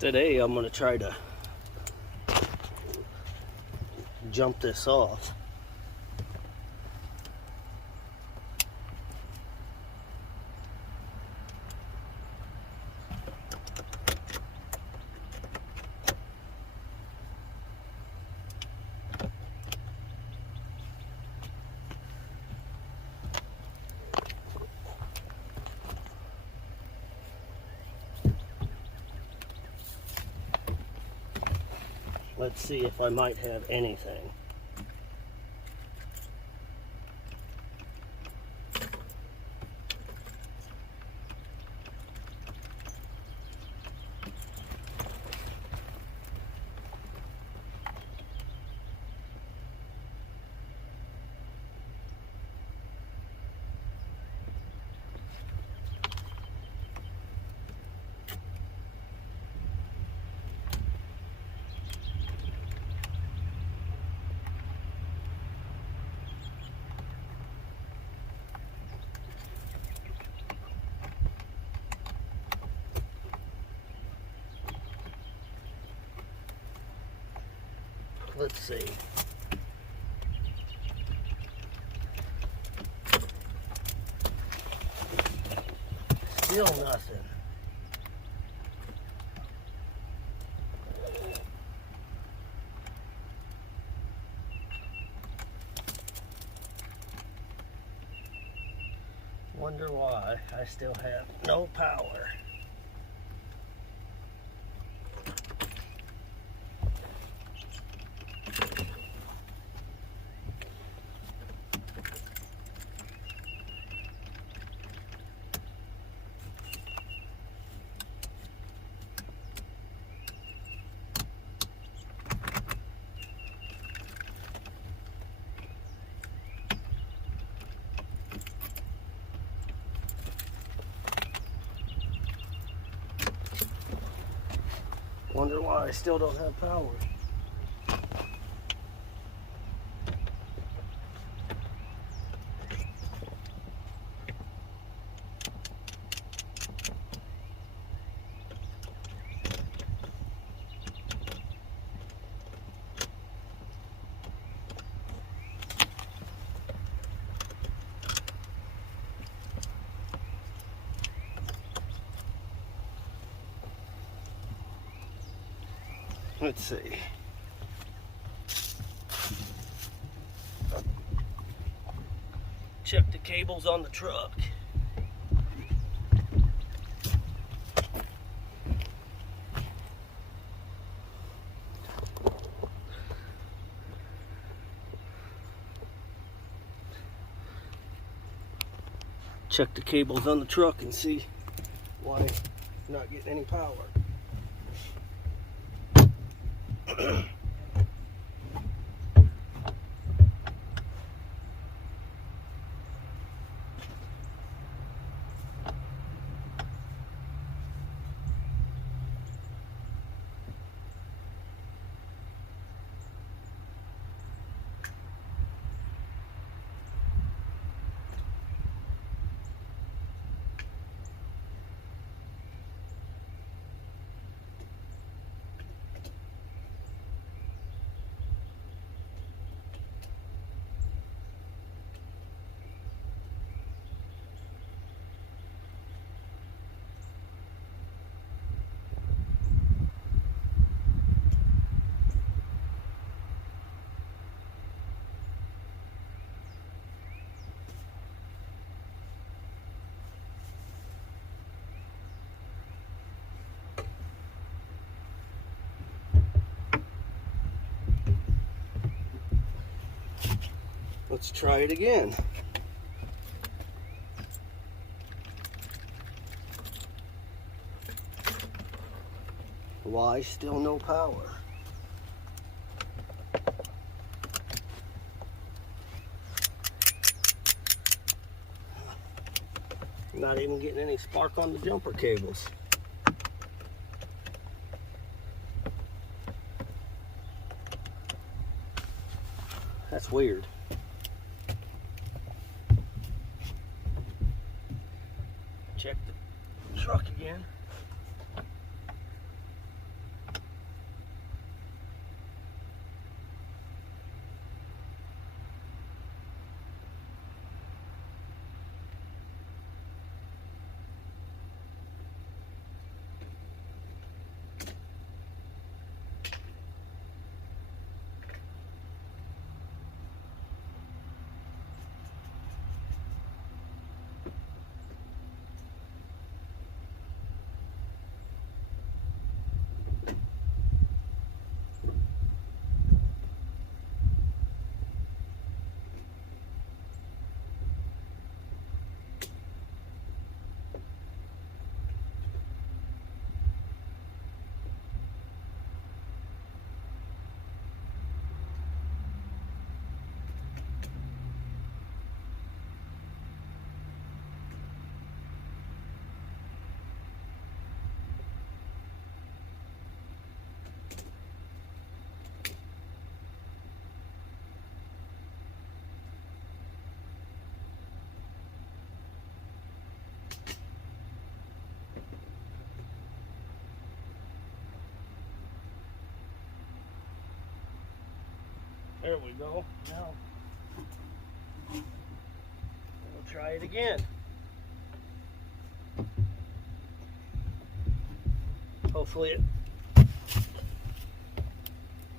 Today I'm going to try to jump this off. Let's see if I might have anything. Let's see. Still nothing. Wonder why I still have no power. Wonder why I still don't have power. Let's see. Check the cables on the truck. Check the cables on the truck and see why it's not getting any power. Let's try it again. Why still no power? Not even getting any spark on the jumper cables. That's weird. Check the truck again. There we go. Now we'll try it again. Hopefully it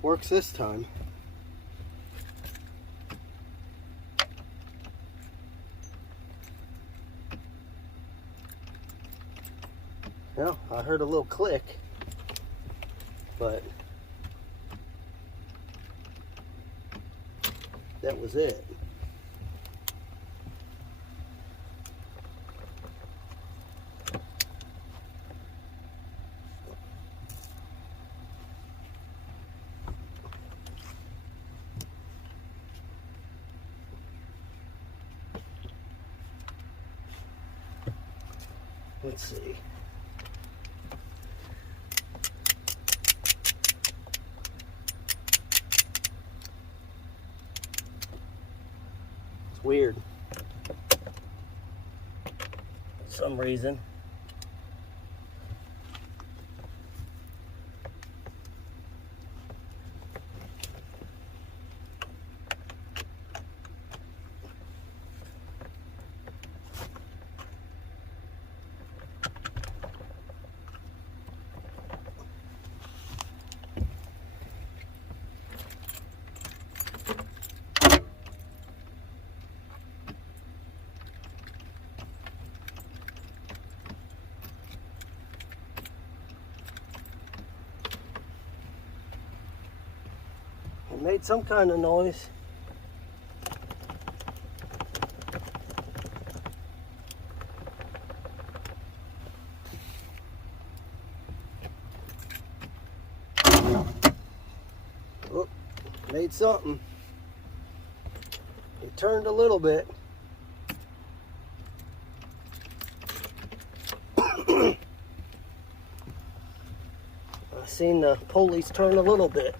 works this time. Well, I heard a little click, but that was it. Let's see. It's weird. For some reason. It made some kind of noise. Oh, made something. It turned a little bit. I seen the pulleys turn a little bit.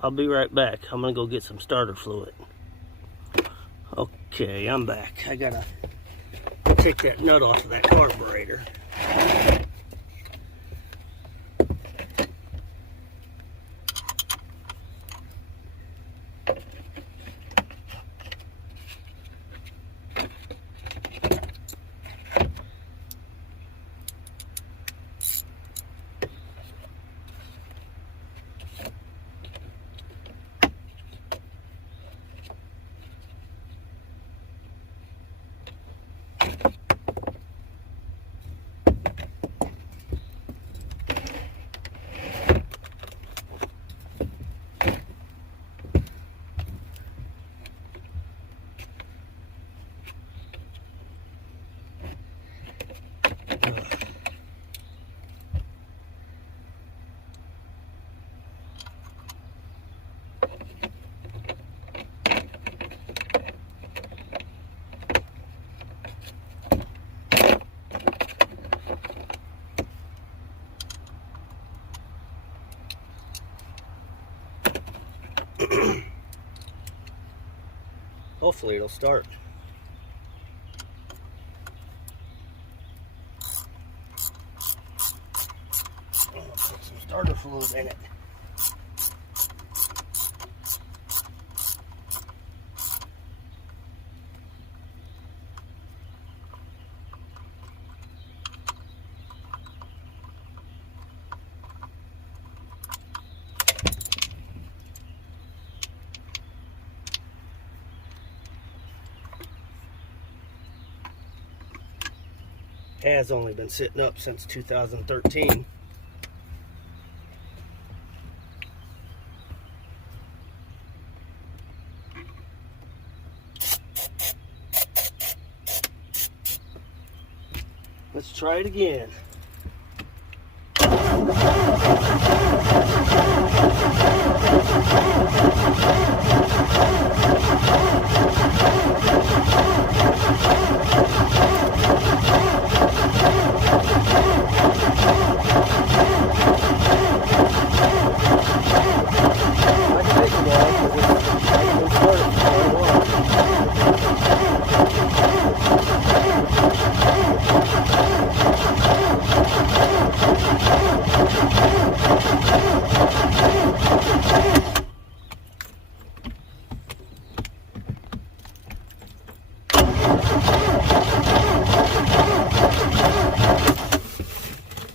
I'll be right back. I'm gonna go get some starter fluid. Okay, I'm back. I gotta take that nut off of that carburetor. Hopefully it'll start. I'm gonna put some starter fluid in it. Has only been sitting up since 2013. try it again.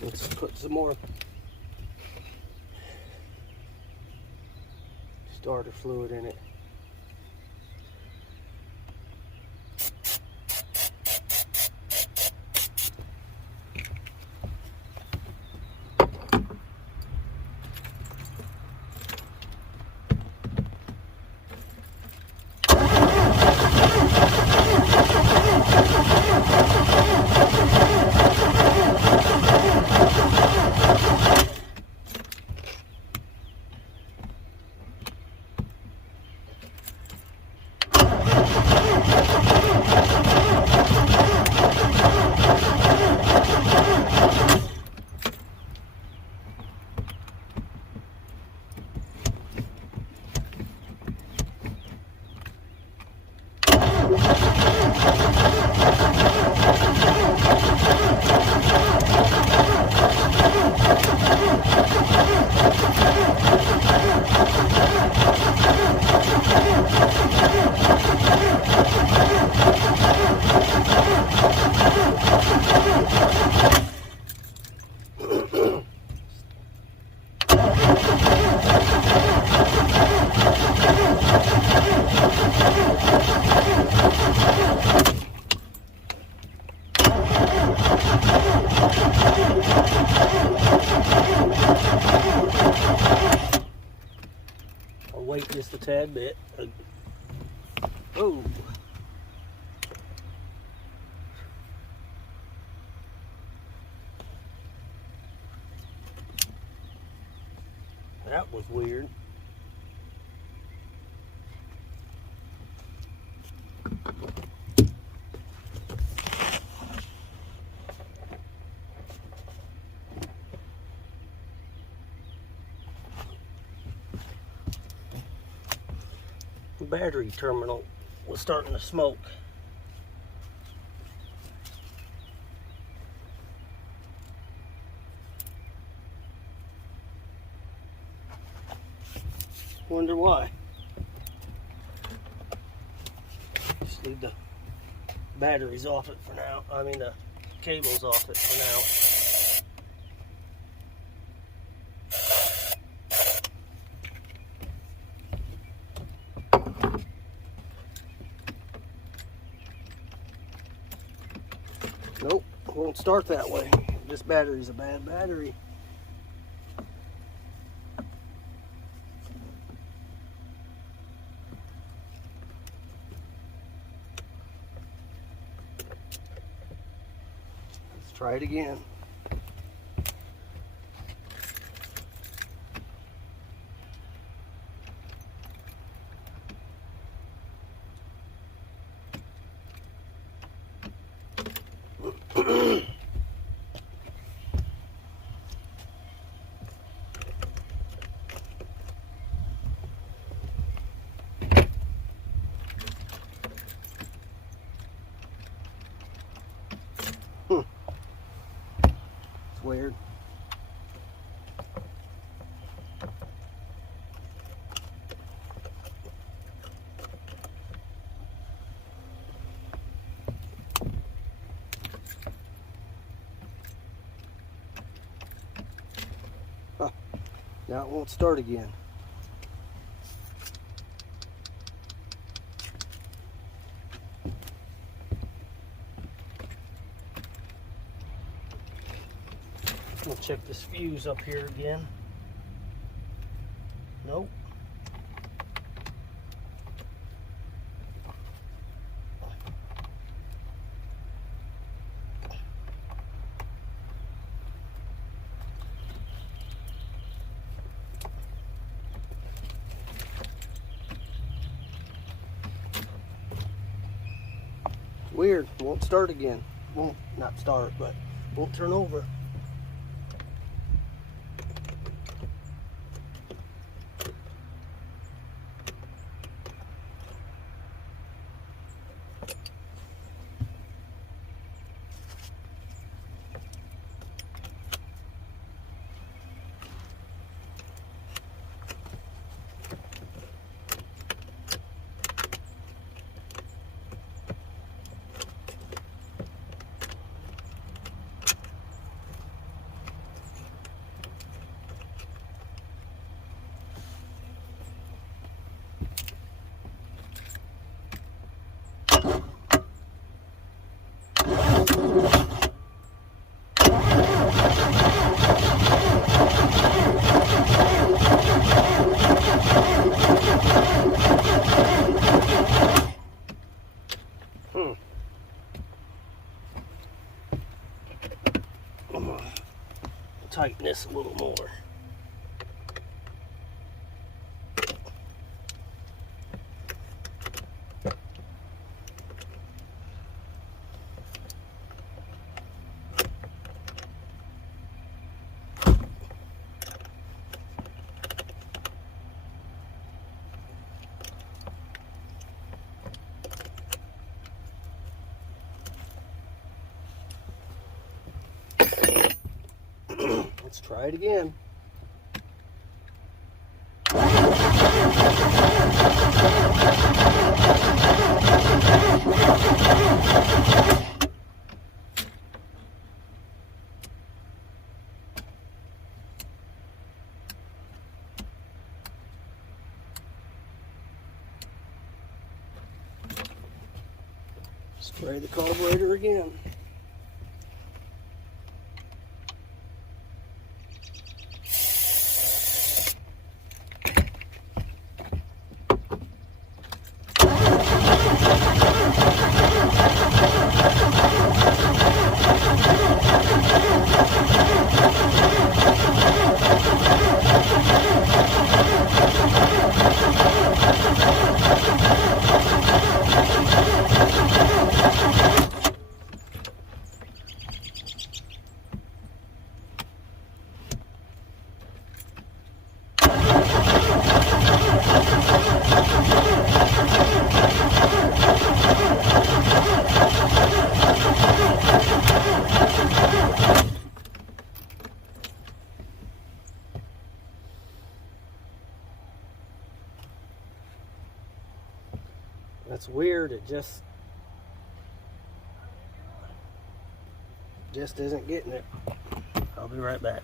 Let's put some more starter fluid in it. I'll wait just a tad bit. Oh. That was weird. The battery terminal was starting to smoke. Wonder why. Just leave the batteries off it for now. I mean the cables off it for now. Nope, won't start that way. This battery's a bad battery. Let's try it again. It's weird. Huh. Now it won't start again. We'll check this fuse up here again. Nope. Weird. Won't start again. Won't not start, but won't turn over. Tighten this a little more. Let's try it again. Spray the carburetor again. That's weird. It just isn't getting it. I'll be right back.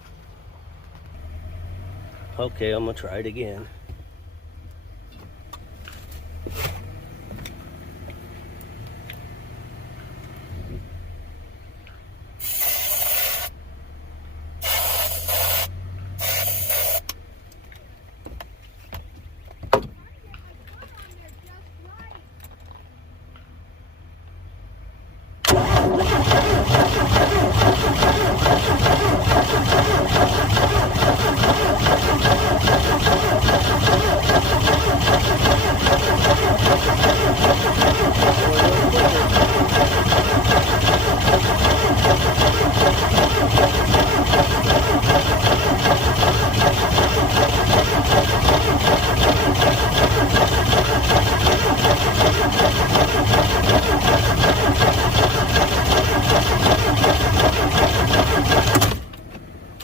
Okay, I'm gonna try it again.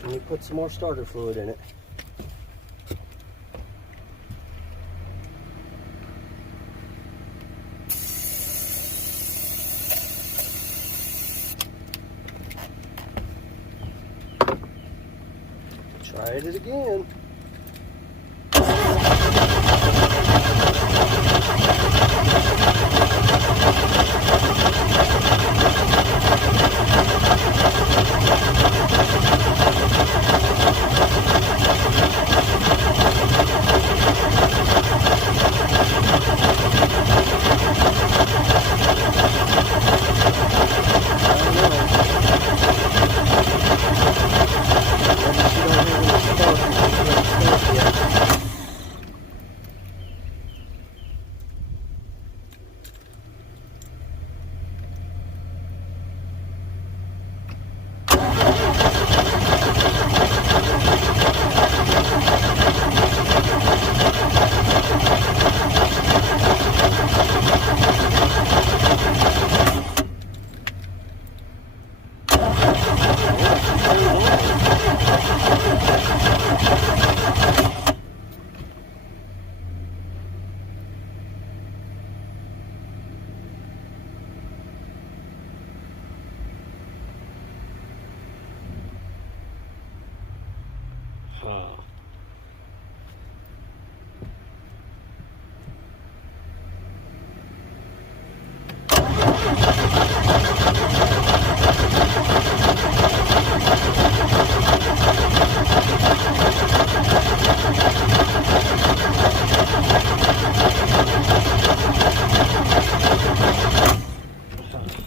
Let me put some more starter fluid in it. Try it again. I don't know.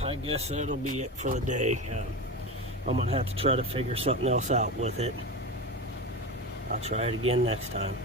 I guess that'll be it for the day. I'm gonna have to try to figure something else out with it. I'll try it again next time.